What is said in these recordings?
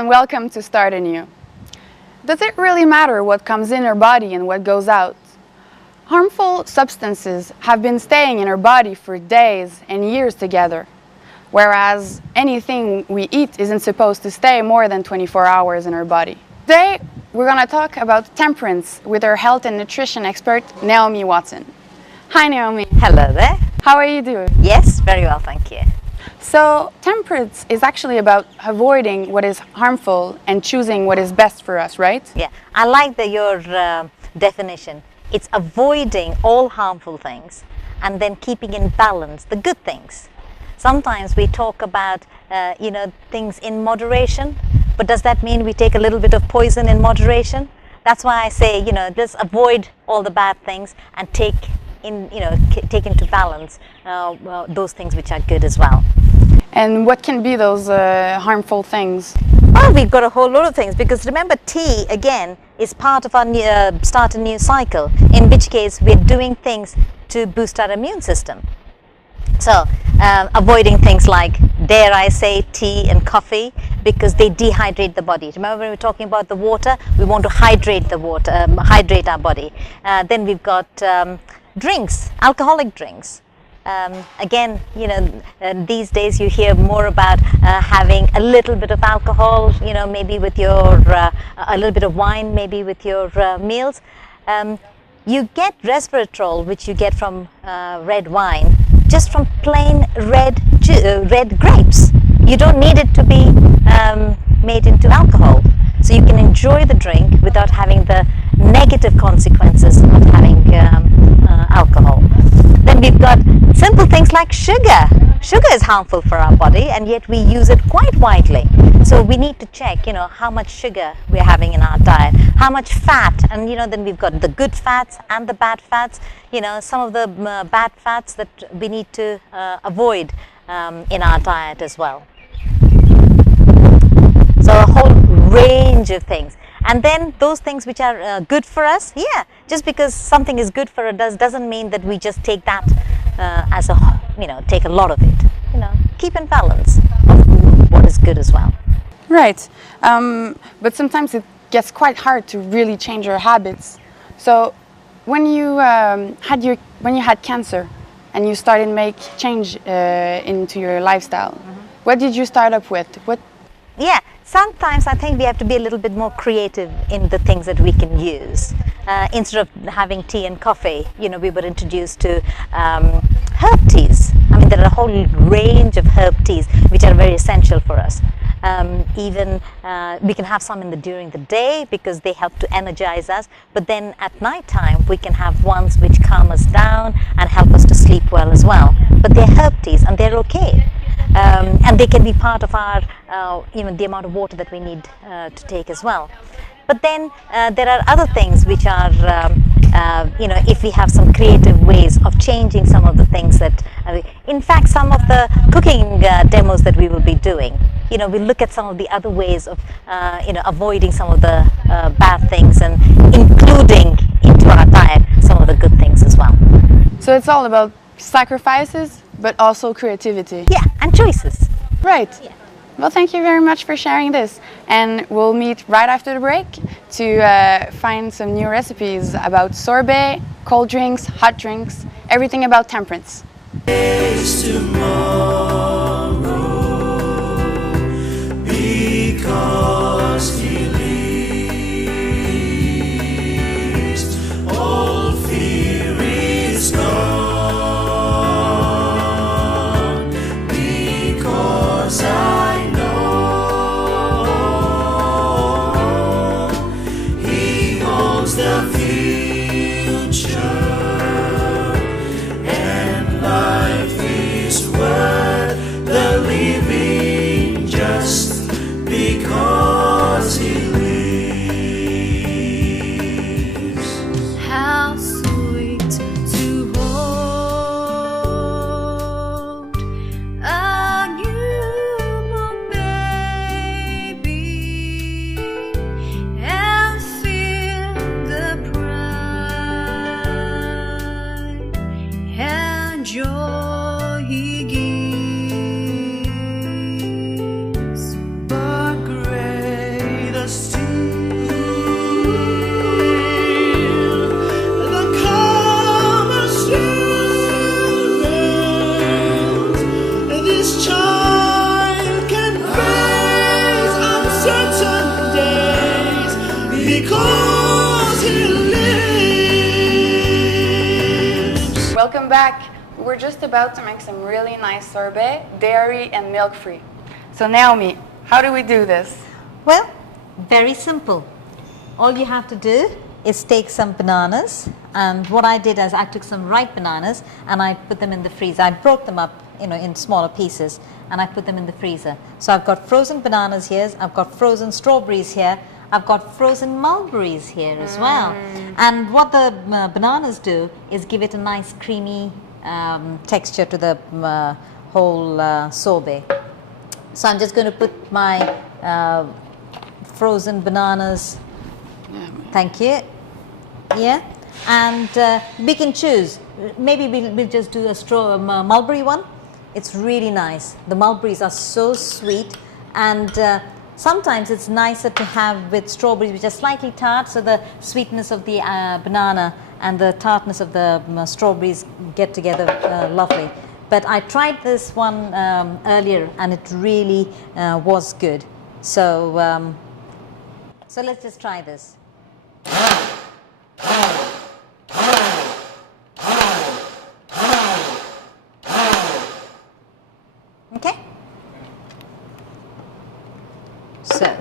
and welcome to Start Anew. Does it really matter what comes in our body and what goes out? Harmful substances have been staying in our body for days and years together, whereas anything we eat isn't supposed to stay more than 24 hours in our body. Today, we're going to talk about temperance with our health and nutrition expert, Naomi Watson. Hi, Naomi. Hello there. How are you doing? Yes, very well, thank you. So, temperance is actually about avoiding what is harmful and choosing what is best for us, right? Yeah, I like your definition. It's avoiding all harmful things and then keeping in balance the good things. Sometimes we talk about, things in moderation, but does that mean we take a little bit of poison in moderation? That's why I say, just avoid all the bad things and take into balance those things which are good as well. And what can be those harmful things? Well, we've got a whole lot of things, because remember, tea again is part of our start a new cycle, in which case we're doing things to boost our immune system. So avoiding things like, dare I say, tea and coffee, because they dehydrate the body. Remember when we were talking about the water, we want to hydrate the water, hydrate our body. Then we've got drinks, alcoholic drinks. Again, these days you hear more about having a little bit of alcohol, maybe with your, a little bit of wine, maybe with your meals. You get resveratrol, which you get from red wine, just from plain red grapes. You don't need it to be made into alcohol. So you can enjoy the drink without having the negative consequences of having alcohol. Then we've got simple things like sugar. Sugar is harmful for our body, and yet we use it quite widely. So we need to check, how much sugar we're having in our diet, how much fat, and then we've got the good fats and the bad fats. Some of the bad fats that we need to avoid in our diet as well. So a whole range of things. And then those things which are good for us, just because something is good for us doesn't mean that we just take that take a lot of it. Keep in balance of what is good as well. Right, but sometimes it gets quite hard to really change your habits. So when you had cancer and you started to make change into your lifestyle, what did you start up with? Sometimes I think we have to be a little bit more creative in the things that we can use. Instead of having tea and coffee, we were introduced to herb teas. I mean, there are a whole range of herb teas which are very essential for us. Even we can have some during the day because they help to energize us, but then at night time we can have ones which calm us down and help us to sleep well as well. But they're herb teas and they're okay. And they can be part of our, the amount of water that we need to take as well. But then there are other things which are, if we have some creative ways of changing some of the things that, in fact, some of the cooking demos that we will be doing, we look at some of the other ways of, avoiding some of the bad things and including into our diet some of the good things as well. So it's all about sacrifices, but also creativity. Yeah, and choices. Right. Yeah. Well, thank you very much for sharing this. And we'll meet right after the break to find some new recipes about sorbet, cold drinks, hot drinks, everything about temperance. Because he lives, all fear is gone. Because I know he owns the future, and life is worth the certain days, because He lives. Welcome back. We're just about to make some really nice sorbet, dairy and milk free. So Naomi, how do we do this? Well, very simple. All you have to do is take some bananas, and what I did is I took some ripe bananas and I put them in the freezer. I broke them up, in smaller pieces, and I put them in the freezer. So I've got frozen bananas here, I've got frozen strawberries here, I've got frozen mulberries here as well. And what the bananas do is give it a nice creamy texture to the whole sorbet. So I'm just going to put my frozen bananas, thank you, yeah, and we can choose. Maybe we'll just do a mulberry one. It's really nice. The mulberries are so sweet, and sometimes it's nicer to have with strawberries which are slightly tart, so the sweetness of the banana and the tartness of the strawberries get together lovely. But I tried this one earlier, and it really was good. So, so let's just try this. Okay. So,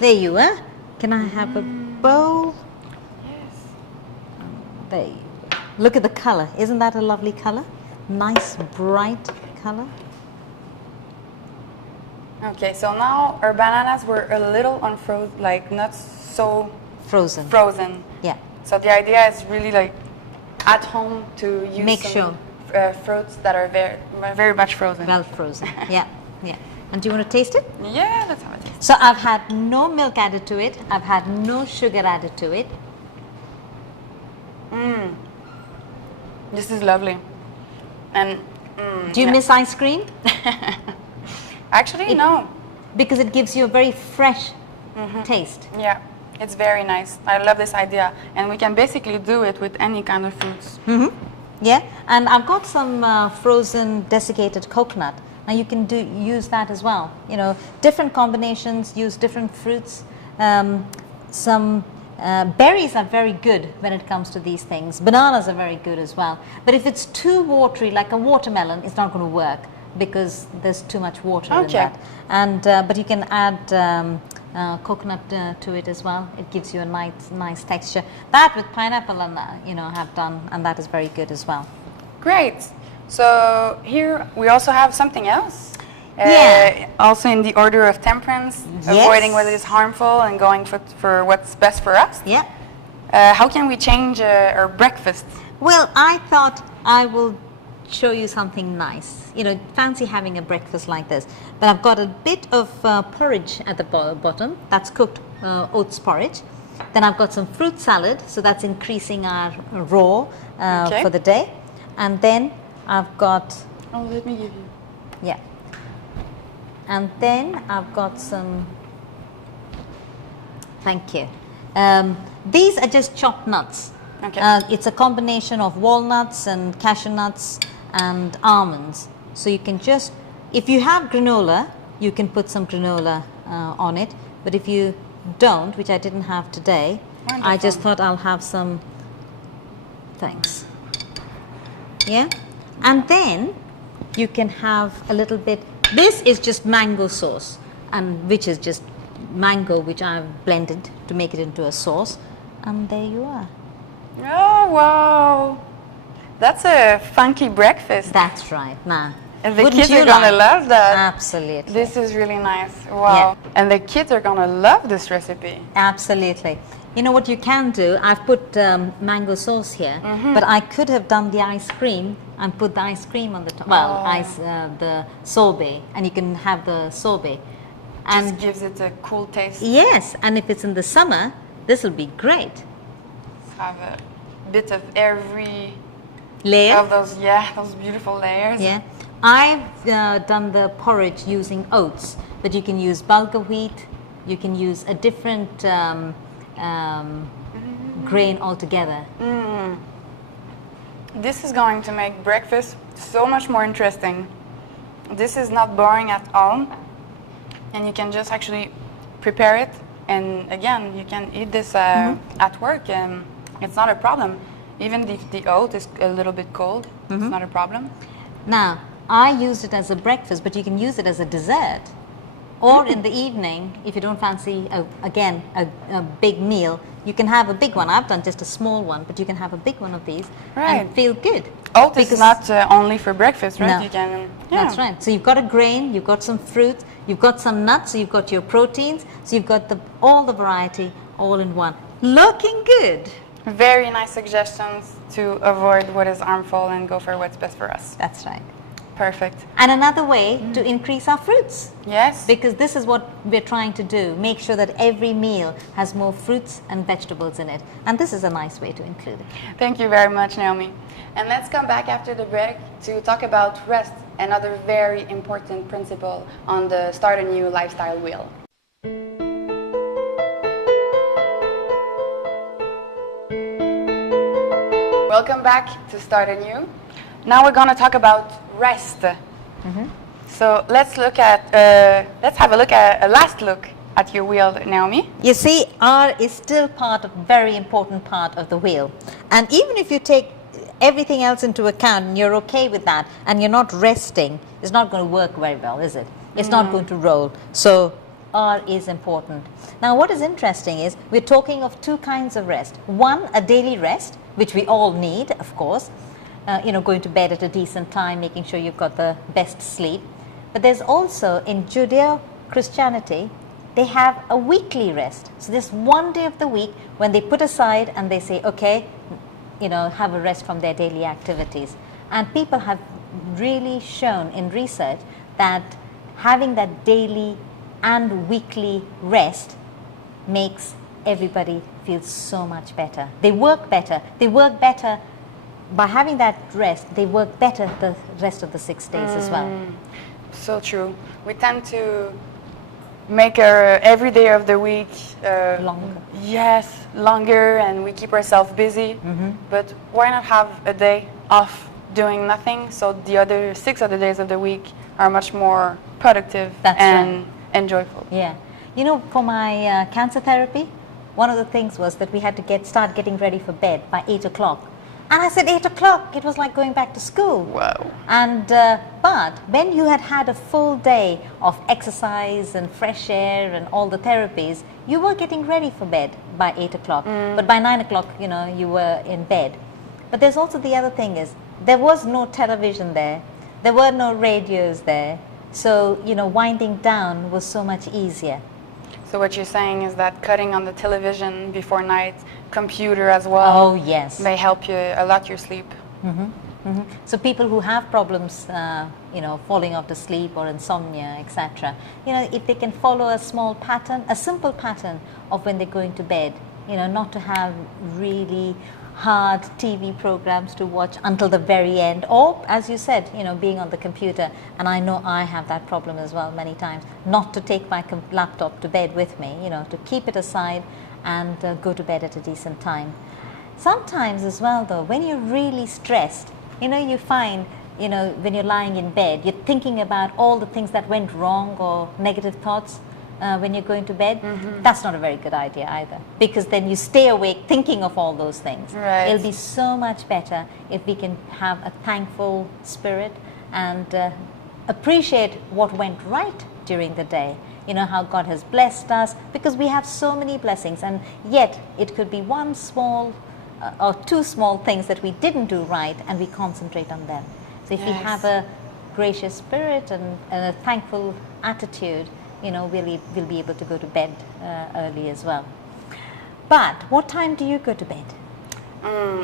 there you are. Can I have a bowl? Yes. There you go. Look at the color. Isn't that a lovely color? Nice bright color. Okay, so now our bananas were a little unfrozen, like not so Frozen. frozen. Yeah. So the idea is really like at home to use Make some, fruits that are very much frozen. Well frozen. Yeah. Yeah. And do you want to taste it? Yeah, let's have it. So I've had no milk added to it. I've had no sugar added to it. This is lovely. And Do you miss ice cream? actually, no. Because it gives you a very fresh taste. Yeah, it's very nice. I love this idea, and we can basically do it with any kind of fruits. Yeah, and I've got some frozen desiccated coconut. Now you can use that as well. Different combinations, use different fruits. Some berries are very good when it comes to these things. Bananas are very good as well. But if it's too watery, like a watermelon, it's not going to work because there's too much water in that. And but you can add coconut to it as well. It gives you a nice texture. That with pineapple and have done, and that is very good as well. Great. So here we also have something else. Yeah. Also in the order of temperance, avoiding what is harmful and going for what's best for us. Yeah. How can we change our breakfast? Well, I thought I will show you something nice. Fancy having a breakfast like this. But I've got a bit of porridge at the bottom. That's cooked oats porridge. Then I've got some fruit salad, so that's increasing our raw for the day. And then I've got... Oh, let me give you. Yeah. And then I've got some... Thank you. These are just chopped nuts. Okay. It's a combination of walnuts and cashew nuts and almonds. So you can just, if you have granola, you can put some granola on it. But if you don't, which I didn't have today, I just thought I'll have some. Thanks. Yeah. And then you can have a little bit. This is just mango sauce, and which is just mango, which I've blended to make it into a sauce. And there you are. Oh, wow. That's a funky breakfast. That's right. Nah. And the kids are going to love that. Absolutely. This is really nice. Wow. Yeah. And the kids are going to love this recipe. Absolutely. You know what you can do? I've put mango sauce here, but I could have done the ice cream and put the ice cream on the top. Well, the sorbet, and you can have the sorbet. And Just gives it a cool taste. yes, and if it's in the summer, this will be great. Have a bit of every Layer. of those beautiful layers. Yeah. I've done the porridge using oats, but you can use bulgur wheat. You can use a different grain altogether. This is going to make breakfast so much more interesting. This is not boring at all. And you can just actually prepare it, and again, you can eat this at work, and it's not a problem. Even if the oat is a little bit cold, it's not a problem. Now, I use it as a breakfast, but you can use it as a dessert. Or in the evening, if you don't fancy, a big meal, you can have a big one. I've done just a small one, but you can have a big one of these and feel good. Oat is not only for breakfast, right? No, you can, that's right. So you've got a grain, you've got some fruit, you've got some nuts, so you've got your proteins, so you've got all the variety all in one. Looking good. Very nice suggestions to avoid what is harmful and go for what's best for us. That's right. Perfect. And another way to increase our fruits. Yes. Because this is what we're trying to do. Make sure that every meal has more fruits and vegetables in it. And this is a nice way to include it. Thank you very much, Naomi. And let's come back after the break to talk about rest, another very important principle on the Start a New Lifestyle wheel. Welcome back to Start a New. Now we're going to talk about rest. So let's have a look at a last look at your wheel, Naomi. You see, R is still very important part of the wheel. And even if you take everything else into account and you're okay with that and you're not resting, it's not going to work very well, is it? It's not going to roll. So R is important. Now what is interesting is we're talking of two kinds of rest. One, a daily rest, which we all need, of course. Going to bed at a decent time, making sure you've got the best sleep. But there's also, in Judeo-Christianity, they have a weekly rest. So there's one day of the week when they put aside and they say, okay, have a rest from their daily activities. And people have really shown in research that having that daily and weekly rest makes everybody feel so much better. They work better. They work better by having that rest. They work better the rest of the 6 days as well. So true. We tend to make our every day of the week Longer. Yes, longer, and we keep ourselves busy. But why not have a day off doing nothing, so the other 6 other days of the week are much more productive and joyful. Yeah. For my cancer therapy, one of the things was that we had to start getting ready for bed by 8 o'clock. And I said 8 o'clock, it was like going back to school. Wow. And but when you had a full day of exercise and fresh air and all the therapies, you were getting ready for bed by 8 o'clock. But by 9 o'clock, you were in bed. But there's also the other thing is, there was no television there. There were no radios there. So, winding down was so much easier. So what you're saying is that cutting on the television before night, computer as well. Oh, yes. May help you a lot your sleep. So people who have problems, falling off to sleep or insomnia, etc., if they can follow a small pattern, a simple pattern of when they're going to bed, not to have really hard TV programs to watch until the very end, or as you said, being on the computer. And I know I have that problem as well many times, not to take my laptop to bed with me, to keep it aside and go to bed at a decent time. Sometimes as well though, when you're really stressed, you find, when you're lying in bed, you're thinking about all the things that went wrong or negative thoughts when you're going to bed. That's not a very good idea either, because then you stay awake thinking of all those things. Right. It'll be so much better if we can have a thankful spirit and appreciate what went right during the day. How God has blessed us, because we have so many blessings, and yet it could be one small or two small things that we didn't do right, and we concentrate on them. So if we have a gracious spirit and a thankful attitude, we'll be able to go to bed early as well. But what time do you go to bed?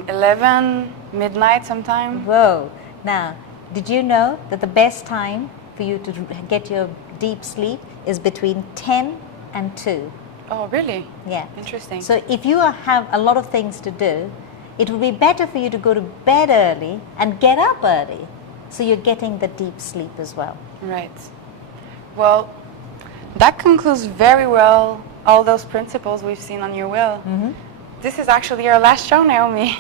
11, midnight sometime. Whoa. Now, did you know that the best time for you to get your deep sleep is between 10 and 2? Oh, really? Yeah. Interesting. So if you have a lot of things to do, it would be better for you to go to bed early and get up early, so you're getting the deep sleep as well. Right. Well, that concludes very well all those principles we've seen on your wheel. This is actually our last show, Naomi.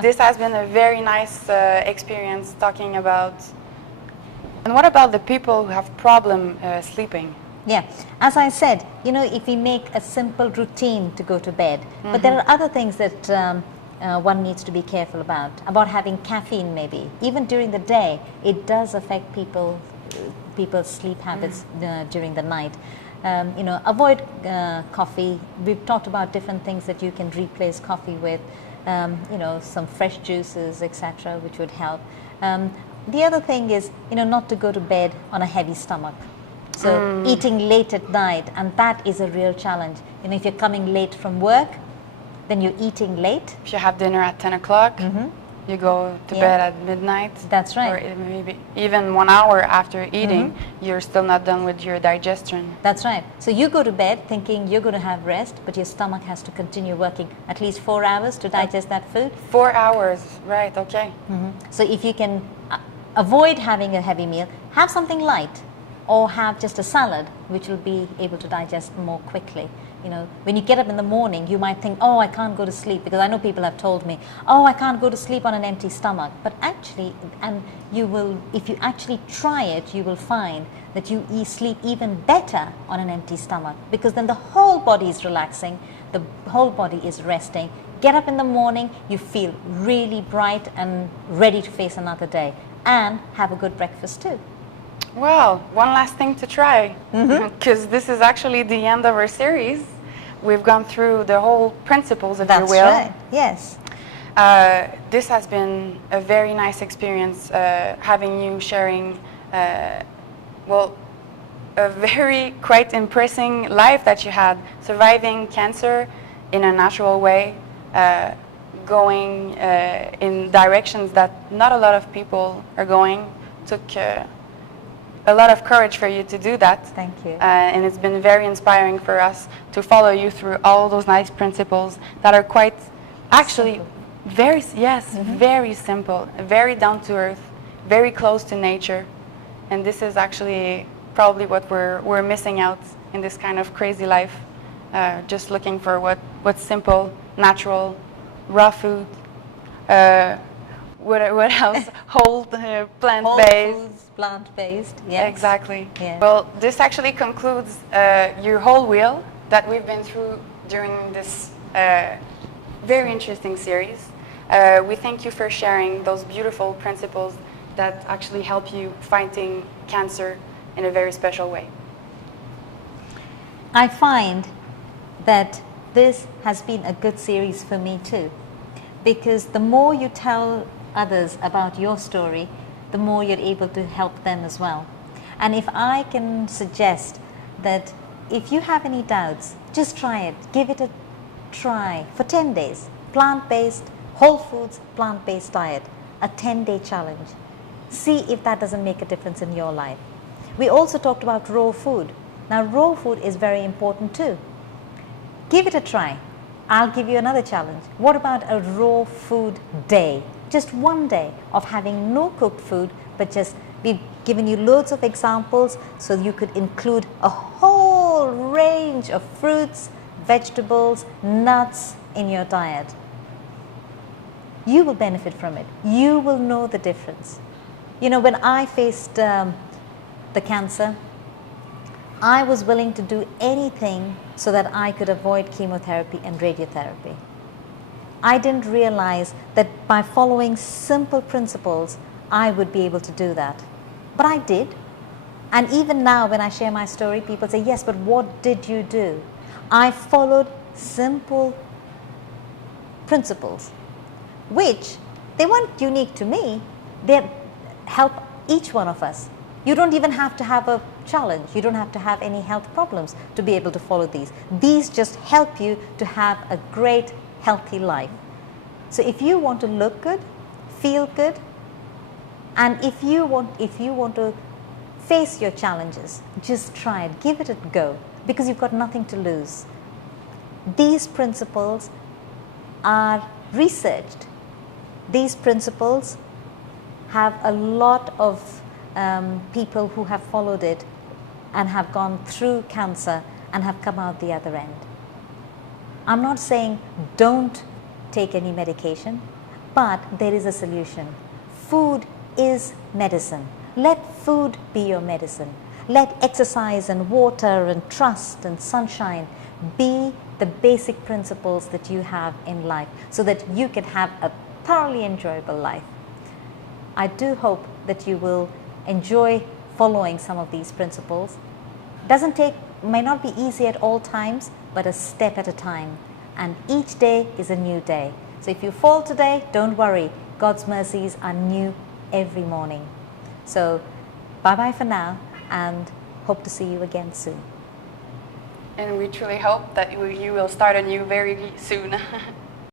This has been a very nice experience talking about. And what about the people who have problem sleeping? Yeah, as I said, you know, if we make a simple routine to go to bed, but there are other things that one needs to be careful about having caffeine maybe. Even during the day, it does affect people's sleep habits during the night. You know, avoid coffee. We've talked about different things that you can replace coffee with, you know, some fresh juices, etc., which would help. The other thing is, you know, not to go to bed on a heavy stomach. So eating late at night, and that is a real challenge. You know, if you're coming late from work, then you're eating late. If you have dinner at 10 o'clock, you go to Yeah. bed at midnight. That's right. Or maybe even 1 hour after eating, you're still not done with your digestion. That's right. So you go to bed thinking you're going to have rest, but your stomach has to continue working at least 4 hours to digest that food. 4 hours, right, okay. So if you can avoid having a heavy meal, have something light, or have just a salad, which will be able to digest more quickly. You know, when you get up in the morning, you might think, oh, I can't go to sleep, because I know people have told me, oh, I can't go to sleep on an empty stomach. But actually, and you will, if you actually try it, you will find that you sleep even better on an empty stomach, because then the whole body is relaxing, the whole body is resting. Get up in the morning, you feel really bright and ready to face another day, and have a good breakfast too. Well, one last thing to try, because this is actually the end of our series. We've gone through the whole principles, if you That's will. right, yes. This has been a very nice experience, having you sharing, well, a very quite impressive life that you had, surviving cancer in a natural way, going in directions that not a lot of people are going. Took a lot of courage for you to do that. Thank you. And it's been very inspiring for us to follow you through all those nice principles that are quite, actually, Simple. very, yes, very simple, very down to earth, very close to nature. And this is actually probably what we're missing out in this kind of crazy life. Just looking for what's simple, natural, raw food. What else? Whole plant-based. Whole foods, plant-based, yes. Exactly. Yeah. Well, this actually concludes your whole wheel that we've been through during this very interesting series. We thank you for sharing those beautiful principles that actually help you fighting cancer in a very special way. I find that this has been a good series for me too, because the more you tell others about your story, the more you're able to help them as well. And if I can suggest that if you have any doubts, just try it. Give it a try for 10 days. Plant-based, whole foods, plant-based diet. A 10-day challenge. See if that doesn't make a difference in your life. We also talked about raw food. Now, raw food is very important too. Give it a try. I'll give you another challenge. What about a raw food day? Just one day of having no cooked food, but just we've given you loads of examples so you could include a whole range of fruits, vegetables, nuts in your diet. You will benefit from it. You will know the difference. You know, when I faced the cancer, I was willing to do anything so that I could avoid chemotherapy and radiotherapy. I didn't realize that by following simple principles, I would be able to do that. But I did. And even now, when I share my story, people say, yes, but what did you do? I followed simple principles, which they weren't unique to me. They help each one of us. You don't even have to have a challenge. You don't have to have any health problems to be able to follow these. These just help you to have a great, healthy life. So if you want to look good, feel good, and if you want to face your challenges, just try it. Give it a go, because you've got nothing to lose. These principles are researched. These principles have a lot of people who have followed it and have gone through cancer and have come out the other end. I'm not saying don't take any medication, but there is a solution. Food is medicine. Let food be your medicine. let exercise and water and trust and sunshine be the basic principles that you have in life so that you can have a thoroughly enjoyable life. I do hope that you will enjoy following some of these principles. May not be easy at all times, but a step at a time. And each day is a new day. So if you fall today, don't worry. God's mercies are new every morning. So bye-bye for now, and hope to see you again soon. And we truly hope that you will start anew very soon.